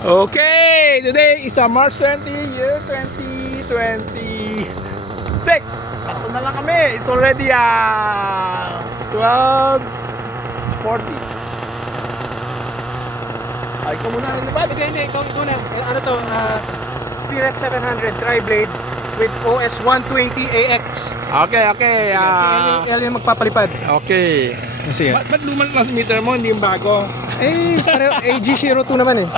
Okay, today is March 20, year 2026. Sakto na lang kami. It's already 12:40. Ay, ikaw muna rin ba? Hindi, ikaw na. Ano to? Spirit 700 tri-blade with OS 120 AX. Okay. Si Eli yung magpapalipad. Okay. Sige. Ba't lumang transmitter mo? Hindi yung bago. Pareho AG02 naman eh.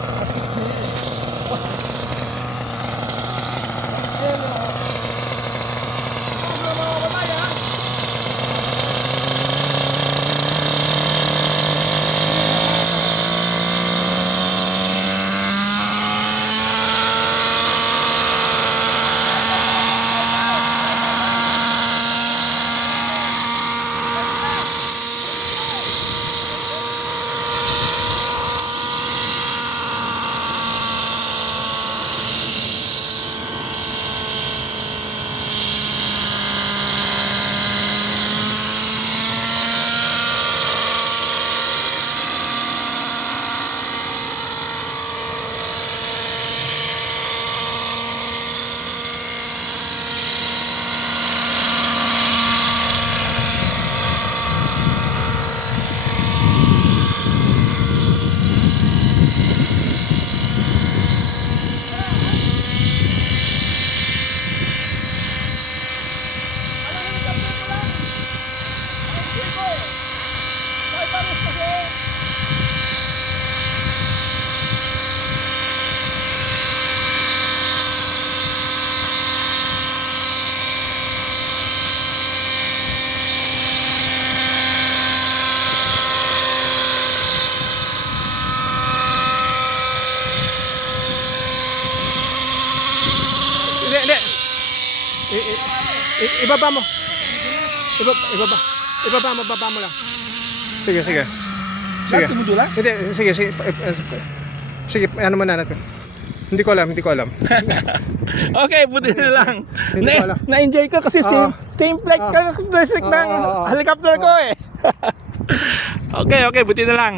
Hindi. Ibaba mo. Ibaba mo lang. Sige. Ba't tumudula? Hindi, sige. Sige, ano mo na natin. Hindi ko alam. Okay, buti na lang. Hindi ko alam. Na-enjoy ko kasi same flight characteristic ng helicopter ko eh. Okay, buti na lang.